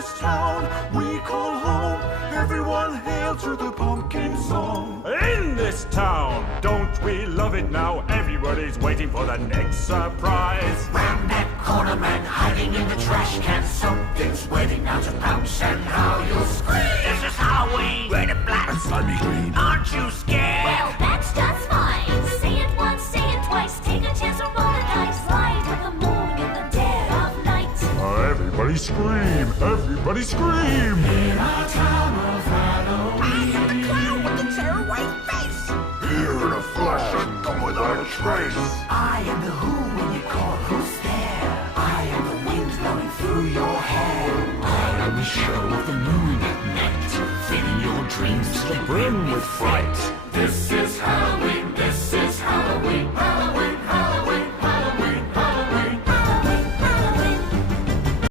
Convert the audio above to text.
this town we call home. Everyone hail to the pumpkin song. In this town, don't we love it now? Everybody's waiting for the next surprise. Round that corner, man, hiding in the trash can. Something's waiting now to pounce, and how you'll scream. This is Halloween, red and black, And slimy green. aren't you scared? Well, that's just fine. Say it once, say it twice. Take a chance or roll the dice. Ride with the moon in the dead of night. Everybody scream! Everybody scream! In our town of Halloween. I am the clown with the terror white face. Here in the flesh and come without a trace. I am the who when you call who's there. I am the wind blowing through your hair. I am the shadow of the moon at night, filling your dreams to the brim with fright. This is Halloween.